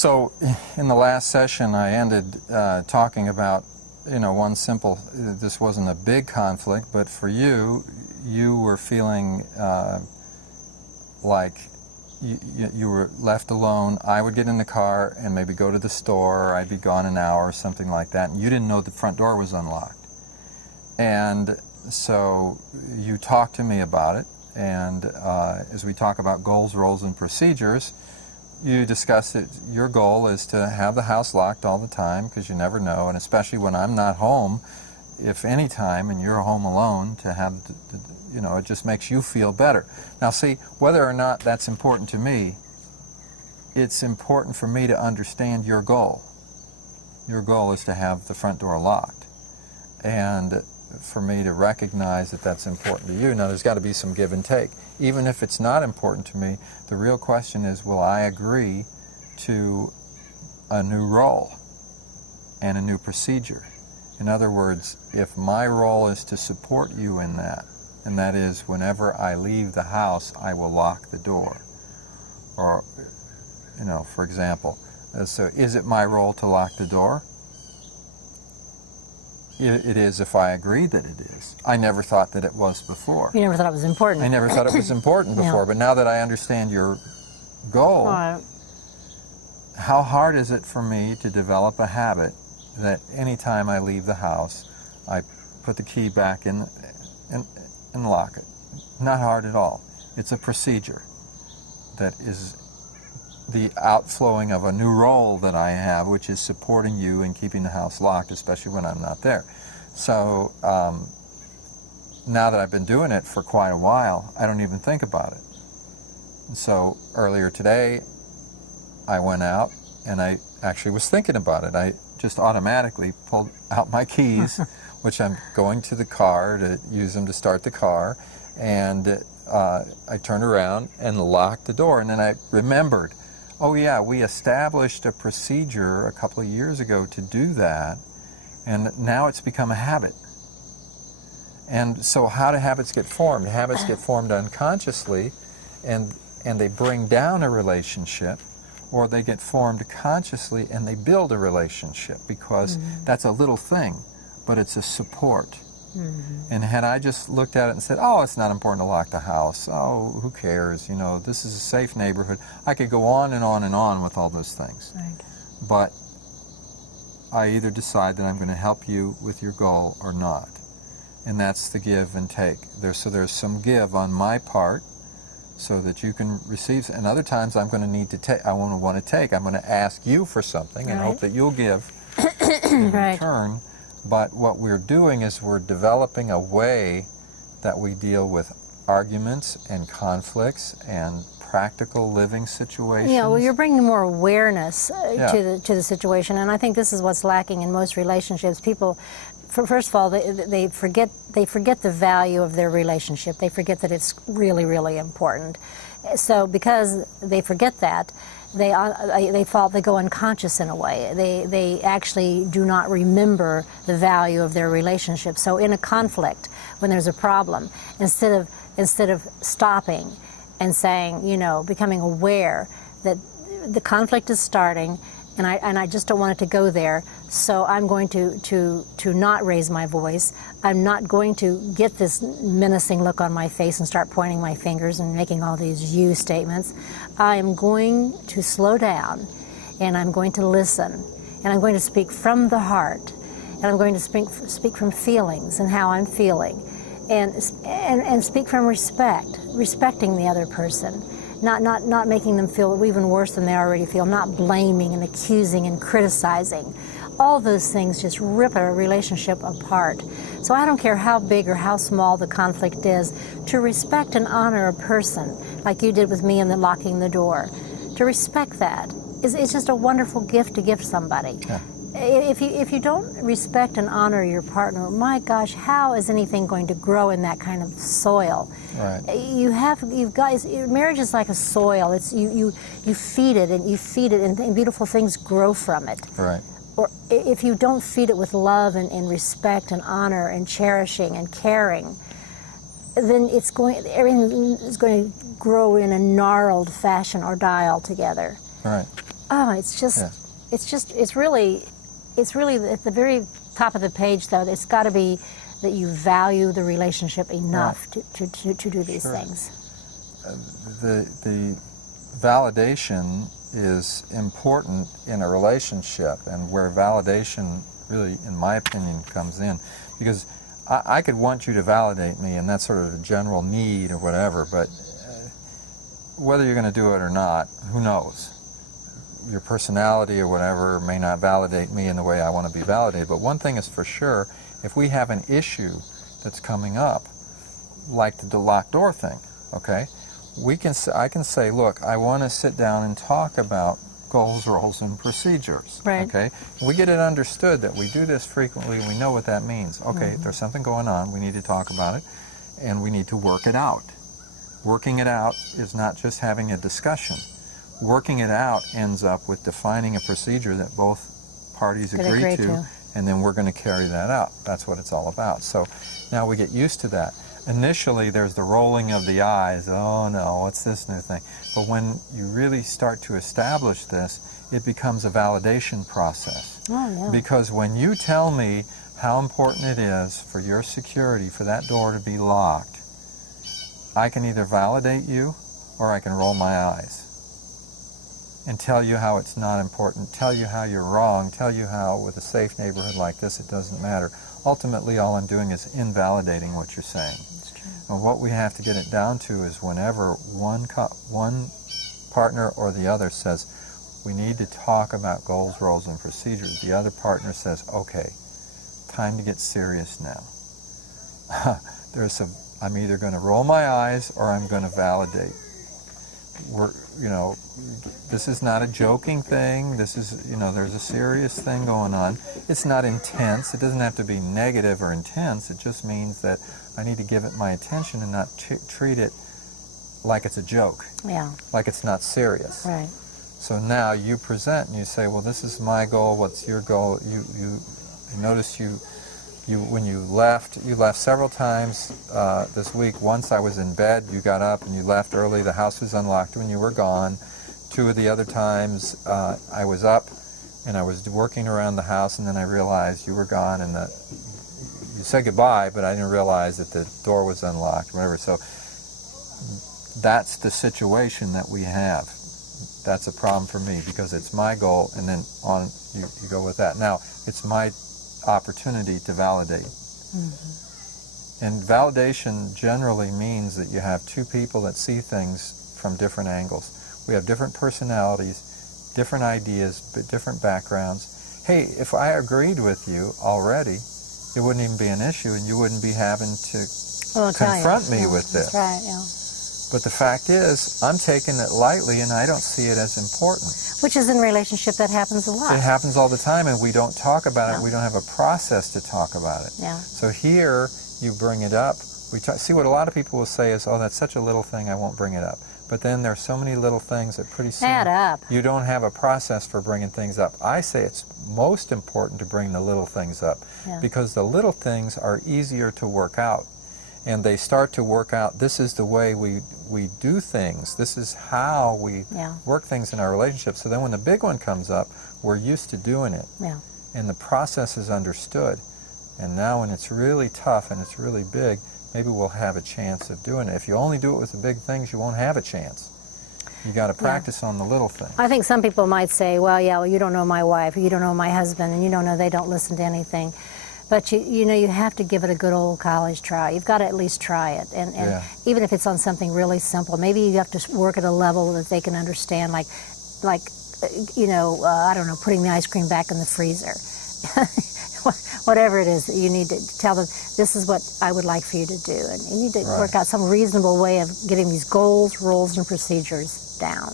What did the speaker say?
So in the last session, I ended talking about, one simple, this wasn't a big conflict, but for you, you were feeling like you were left alone. I would get in the car and maybe go to the store, or I'd be gone an hour or something like that, and you didn't know the front door was unlocked. And so you talked to me about it, and as we talk about goals, roles, and procedures, you discussed that your goal is to have the house locked all the time, because you never know, and especially when I'm not home, if any time, and you're home alone, to have, it just makes you feel better. Now see, whether or not that's important to me, it's important for me to understand your goal. Your goal is to have the front door locked, and for me to recognize that that's important to you. Now there's got to be some give and take. Even if it's not important to me, the real question is, will I agree to a new role and a new procedure? In other words, if my role is to support you in that, and that is whenever I leave the house, I will lock the door. Or, for example, so is it my role to lock the door? It is if I agree that it is. I never thought that it was before. You never thought it was important. I never thought it was important before, but now that I understand your goal, how hard is it for me to develop a habit that any time I leave the house, I put the key back in and lock it? Not hard at all. It's a procedure that is the outflowing of a new role that I have, which is supporting you and keeping the house locked, especially when I'm not there. So now that I've been doing it for quite a while, I don't even think about it. So earlier today, I went out and I actually was thinking about it. I just automatically pulled out my keys, which I'm going to the car to use them to start the car, and I turned around and locked the door, and then I remembered, oh yeah, we established a procedure a couple of years ago to do that, and now it's become a habit. And so how do habits get formed? Habits get formed unconsciously, and they bring down a relationship, or they get formed consciously and they build a relationship, because that's a little thing, but it's a support. And had I just looked at it and said, oh, it's not important to lock the house, oh, who cares, this is a safe neighborhood, I could go on and on and on with all those things. Right. But I either decide that I'm going to help you with your goal or not. And that's the give and take. So there's some give on my part so that you can receive, and other times I'm going to need to take, I won't want to take, I'm going to ask you for something and hope that you'll give in return. But what we're doing is we're developing a way that we deal with arguments and conflicts and practical living situations. Yeah, well, you're bringing more awareness to the situation, and I think this is what's lacking in most relationships. People, first of all, they forget the value of their relationship. They forget that it's really, really important. So because they forget that, they go unconscious in a way. They actually do not remember the value of their relationship. So in a conflict, when there's a problem, instead of stopping and saying, becoming aware that the conflict is starting, and I just don't want it to go there, so I'm going to not raise my voice. I'm not going to get this menacing look on my face and start pointing my fingers and making all these you statements. I am going to slow down, and I'm going to listen, and I'm going to speak from the heart, and I'm going to speak from feelings and how I'm feeling, and speak from respecting the other person. Not making them feel even worse than they already feel, not blaming and accusing and criticizing. All those things just rip a relationship apart. So I don't care how big or how small the conflict is, to respect and honor a person, like you did with me in the locking the door. To respect that it's just a wonderful gift to give somebody. Yeah. If you don't respect and honor your partner, my gosh, how is anything going to grow in that kind of soil? Right. Marriage is like a soil. It's you feed it and beautiful things grow from it. Right. Or if you don't feed it with love and respect and honor and cherishing and caring, then everything is going to grow in a gnarled fashion or die altogether. Right. Oh, it's really at the very top of the page, though. It's got to be that you value the relationship enough to do these things. The validation is important in a relationship, and where validation really, in my opinion, comes in. Because I could want you to validate me, and that's sort of a general need or whatever, but whether you're going to do it or not, who knows? Your personality or whatever may not validate me in the way I want to be validated. But one thing is for sure, if we have an issue that's coming up, like the locked door thing, okay, I can say, look, I want to sit down and talk about goals, roles, and procedures. Right. Okay, we get it understood that we do this frequently, and we know what that means. Okay, there's something going on. We need to talk about it, and we need to work it out. Working it out is not just having a discussion. Working it out ends up with defining a procedure that both parties agree to, and then we're going to carry that out. That's what it's all about. So now we get used to that. Initially, there's the rolling of the eyes. Oh no, what's this new thing? But when you really start to establish this, it becomes a validation process. Oh, yeah. Because when you tell me how important it is for your security, for that door to be locked, I can either validate you or I can roll my eyes and tell you how it's not important, tell you how you're wrong, tell you how with a safe neighborhood like this it doesn't matter. Ultimately, all I'm doing is invalidating what you're saying. That's true. And what we have to get it down to is whenever one partner or the other says, we need to talk about goals, roles, and procedures, the other partner says, okay, time to get serious now. I'm either going to roll my eyes or I'm going to validate. This is not a joking thing. This is, there's a serious thing going on. It's not intense. It doesn't have to be negative or intense. It just means that I need to give it my attention and not treat it like it's a joke. Yeah. Like it's not serious. Right. So now you present and you say, well, this is my goal. What's your goal? You notice when you left several times this week. Once I was in bed, you got up and you left early. The house was unlocked when you were gone. 2 of the other times I was up and I was working around the house, and then I realized you were gone, and you said goodbye, but I didn't realize that the door was unlocked, whatever. So that's the situation that we have. That's a problem for me because it's my goal, and then you go with that. Now, it's my opportunity to validate. Mm-hmm. And validation generally means that you have 2 people that see things from different angles. We have different personalities, different ideas, but different backgrounds. Hey, if I agreed with you already, it wouldn't even be an issue, and you wouldn't be having to confront me with this. That's right, yeah. But the fact is, I'm taking it lightly, and I don't see it as important. Which is in relationship that happens a lot. It happens all the time, and we don't talk about it. We don't have a process to talk about it. Yeah. So here, you bring it up. See, what a lot of people will say is, oh, that's such a little thing, I won't bring it up. But then there's so many little things that pretty soon add up. You don't have a process for bringing things up. I say it's most important to bring the little things up because the little things are easier to work out. And they start to work out, this is the way we do things. This is how we work things in our relationship. So then when the big one comes up, we're used to doing it. Yeah. And the process is understood. And now when it's really tough and it's really big, maybe we'll have a chance of doing it. If you only do it with the big things, you won't have a chance. You got to practice on the little things. I think some people might say, well, you don't know my wife, or you don't know my husband, and you don't know they don't listen to anything. But you have to give it a good old college try. You've got to at least try it, and even if it's on something really simple, maybe you have to work at a level that they can understand, like I don't know, putting the ice cream back in the freezer. Whatever it is that you need to tell them, this is what I would like for you to do. And you need to work out some reasonable way of getting these goals, roles, and procedures down.